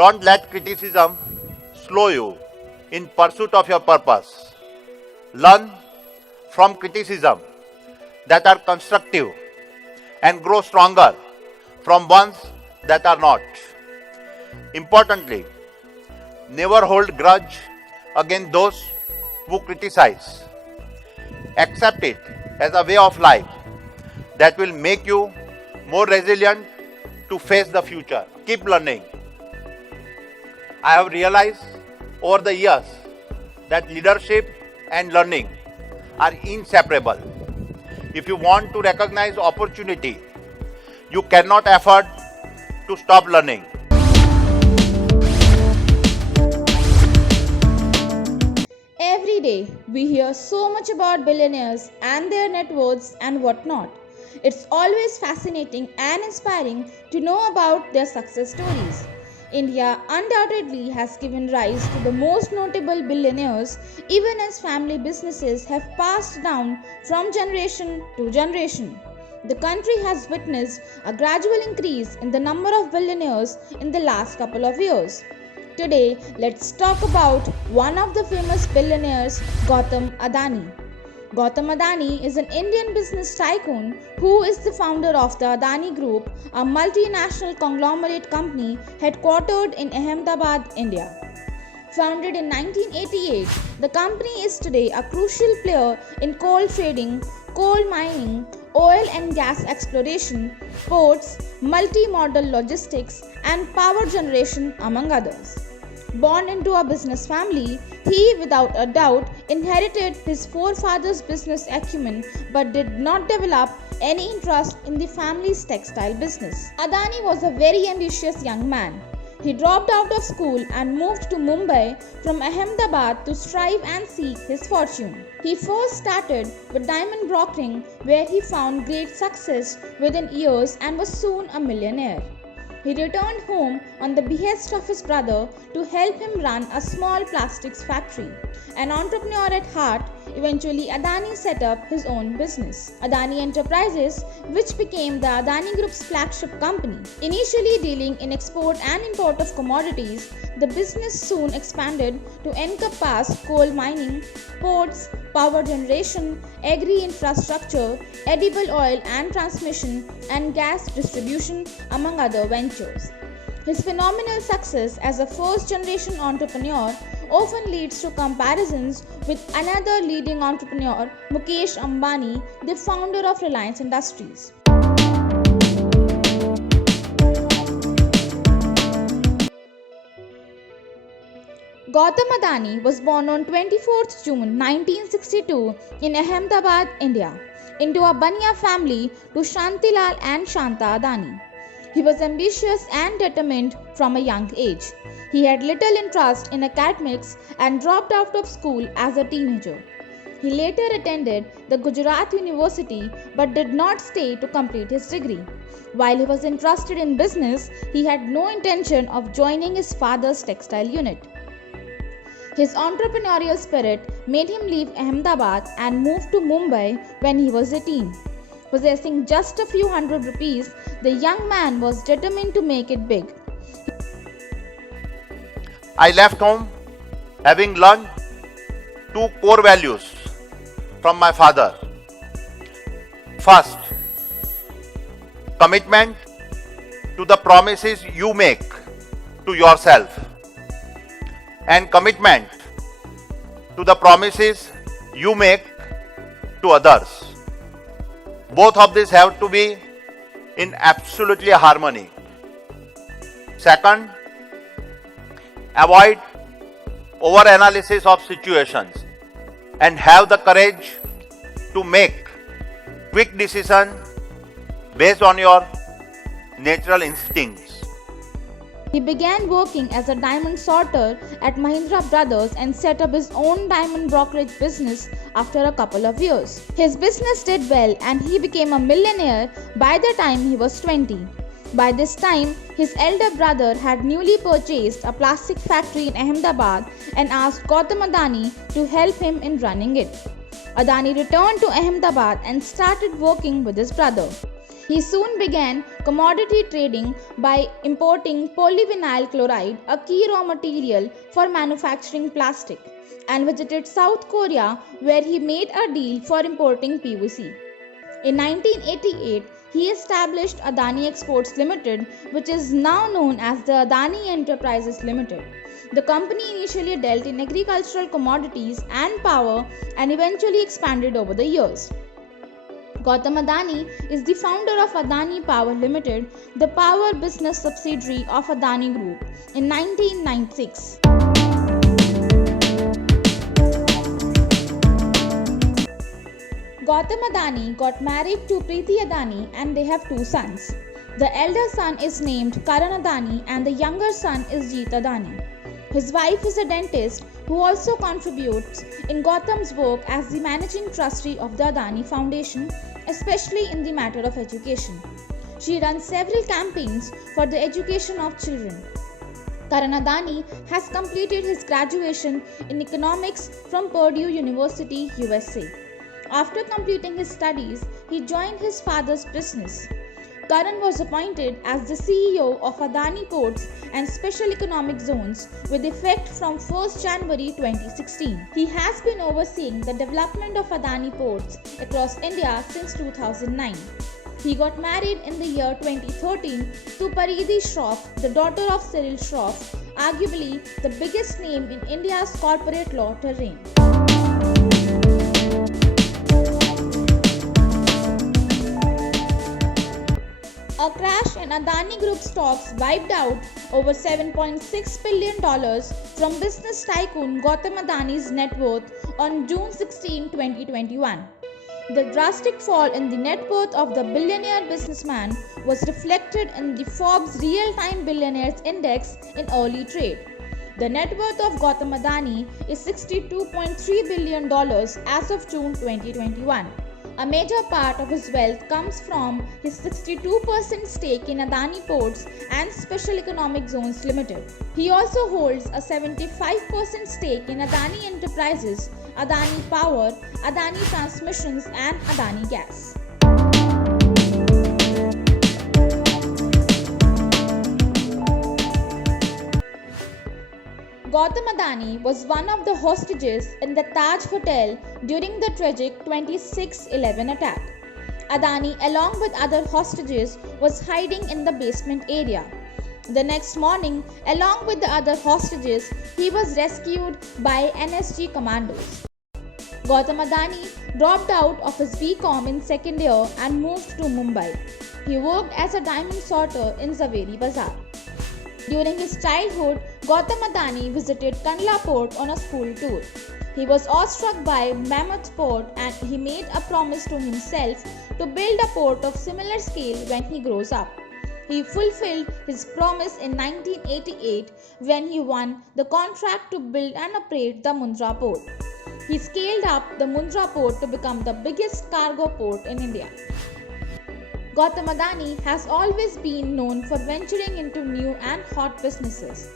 Don't let criticism slow you in pursuit of your purpose. Learn from criticism that are constructive and grow stronger from ones that are not. Importantly, never hold grudge against those who criticize. Accept it as a way of life that will make you more resilient to face the future. Keep learning. I have realized over the years that leadership and learning are inseparable. If you want to recognize opportunity, you cannot afford to stop learning. Every day, we hear so much about billionaires and their net worths and whatnot. It's always fascinating and inspiring to know about their success stories. India undoubtedly has given rise to the most notable billionaires, even as family businesses have passed down from generation to generation. The country has witnessed a gradual increase in the number of billionaires in the last couple of years. Today, let's talk about one of the famous billionaires, Gautam Adani. Gautam Adani is an Indian business tycoon who is the founder of the Adani Group, a multinational conglomerate company headquartered in Ahmedabad, India. Founded in 1988, the company is today a crucial player in coal trading, coal mining, oil and gas exploration, ports, multi-modal logistics, and power generation, among others. Born into a business family, he without a doubt inherited his forefathers' business acumen but did not develop any interest in the family's textile business. Adani was a very ambitious young man. He dropped out of school and moved to Mumbai from Ahmedabad to strive and seek his fortune. He first started with diamond brokering, where he found great success within years and was soon a millionaire. He returned home on the behest of his brother to help him run a small plastics factory. An entrepreneur at heart, eventually Adani set up his own business, Adani Enterprises, which became the Adani Group's flagship company. Initially dealing in export and import of commodities, the business soon expanded to encompass coal mining, ports, power generation, agri-infrastructure, edible oil and transmission, and gas distribution, among other ventures. His phenomenal success as a first-generation entrepreneur often leads to comparisons with another leading entrepreneur, Mukesh Ambani, the founder of Reliance Industries. Gautam Adani was born on 24th June 1962 in Ahmedabad, India, into a Bania family to Shantilal and Shanta Adani. He was ambitious and determined from a young age. He had little interest in academics and dropped out of school as a teenager. He later attended the Gujarat University but did not stay to complete his degree. While he was interested in business, he had no intention of joining his father's textile unit. His entrepreneurial spirit made him leave Ahmedabad and move to Mumbai when he was 18. Possessing just a few hundred rupees, the young man was determined to make it big. I left home having learned two core values from my father. First, commitment to the promises you make to yourself, and commitment to the promises you make to others. Both of these have to be in absolutely harmony. Second, avoid over-analysis of situations and have the courage to make quick decisions based on your natural instincts. He began working as a diamond sorter at Mahindra Brothers and set up his own diamond brokerage business after a couple of years. His business did well and he became a millionaire by the time he was 20. By this time, his elder brother had newly purchased a plastic factory in Ahmedabad and asked Gautam Adani to help him in running it. Adani returned to Ahmedabad and started working with his brother. He soon began commodity trading by importing polyvinyl chloride, a key raw material for manufacturing plastic, and visited South Korea where he made a deal for importing PVC. In 1988, he established Adani Exports Limited, which is now known as the Adani Enterprises Limited. The company initially dealt in agricultural commodities and power and eventually expanded over the years. Gautam Adani is the founder of Adani Power Limited, the power business subsidiary of Adani Group, in 1996. Gautam Adani got married to Preeti Adani and they have two sons. The elder son is named Karan Adani and the younger son is Jeet Adani. His wife is a dentist who also contributes in Gautam's work as the managing trustee of the Adani Foundation, especially in the matter of education. She runs several campaigns for the education of children. Karan Adani has completed his graduation in economics from Purdue University, USA. After completing his studies, he joined his father's business. Karan was appointed as the CEO of Adani Ports and Special Economic Zones with effect from 1st January 2016. He has been overseeing the development of Adani Ports across India since 2009. He got married in the year 2013 to Paridhi Shroff, the daughter of Cyril Shroff, arguably the biggest name in India's corporate law terrain. A crash in Adani Group stocks wiped out over $7.6 billion from business tycoon Gautam Adani's net worth on June 16, 2021. The drastic fall in the net worth of the billionaire businessman was reflected in the Forbes Real-Time Billionaires Index in early trade. The net worth of Gautam Adani is $62.3 billion as of June 2021. A major part of his wealth comes from his 62% stake in Adani Ports and Special Economic Zones Limited. He also holds a 75% stake in Adani Enterprises, Adani Power, Adani Transmissions and Adani Gas. Gautam Adani was one of the hostages in the Taj Hotel during the tragic 26/11 attack. Adani, along with other hostages, was hiding in the basement area. The next morning, along with the other hostages, he was rescued by NSG commandos. Gautam Adani dropped out of his BCom in second year and moved to Mumbai. He worked as a diamond sorter in Zaveri Bazaar. During his childhood, Gautam Adani visited Kandla Port on a school tour. He was awestruck by Mammoth Port and he made a promise to himself to build a port of similar scale when he grows up. He fulfilled his promise in 1988 when he won the contract to build and operate the Mundra Port. He scaled up the Mundra Port to become the biggest cargo port in India. Gautam Adani has always been known for venturing into new and hot businesses.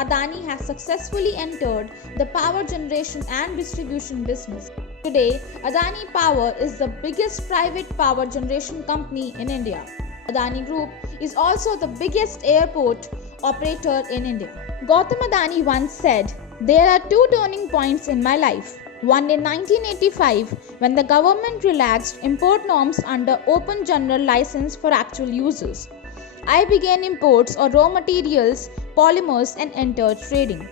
Adani has successfully entered the power generation and distribution business. Today, Adani Power is the biggest private power generation company in India. Adani Group is also the biggest airport operator in India. Gautam Adani once said, "There are two turning points in my life. One in 1985 when the government relaxed import norms under open general license for actual users. I began imports or raw materials, polymers and entered trading.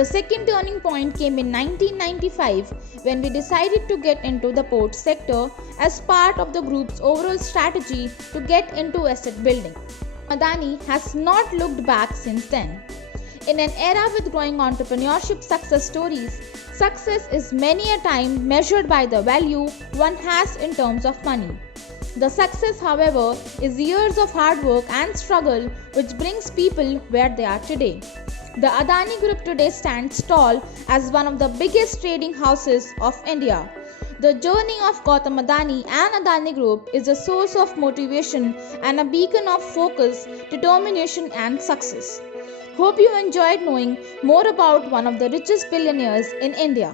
The second turning point came in 1995 when we decided to get into the port sector as part of the group's overall strategy to get into asset building." Adani has not looked back since then. In an era with growing entrepreneurship success stories, success is many a time measured by the value one has in terms of money. The success, however, is years of hard work and struggle which brings people where they are today. The Adani Group today stands tall as one of the biggest trading houses of India. The journey of Gautam Adani and Adani Group is a source of motivation and a beacon of focus, determination and success. Hope you enjoyed knowing more about one of the richest billionaires in India.